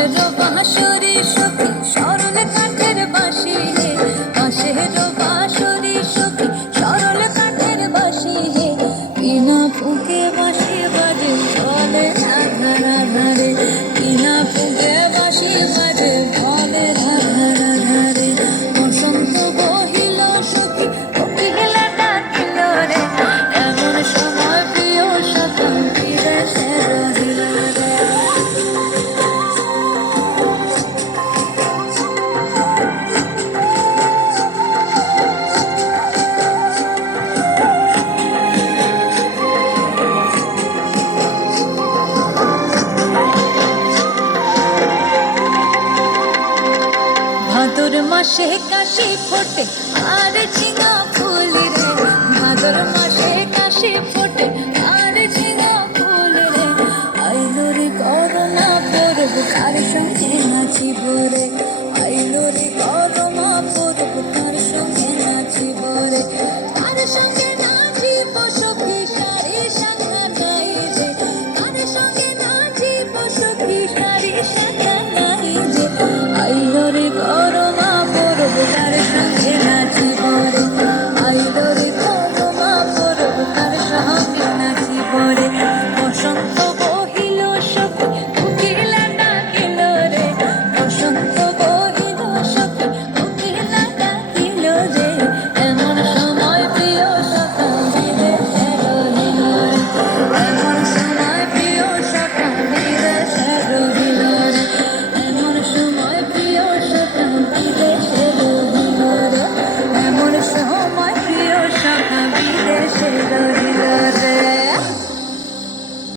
হাজারো বাঁশরে সখী ভাদর মাসে কাশি ফোটে। আর ঝিঙা ফুল রে ভাদর মাসে কাশি ফোটে। আর ঝিঙা ফুল রে আইলোরে করোনা পরব, কার সঙ্গে নাচিব রে? 谁的脸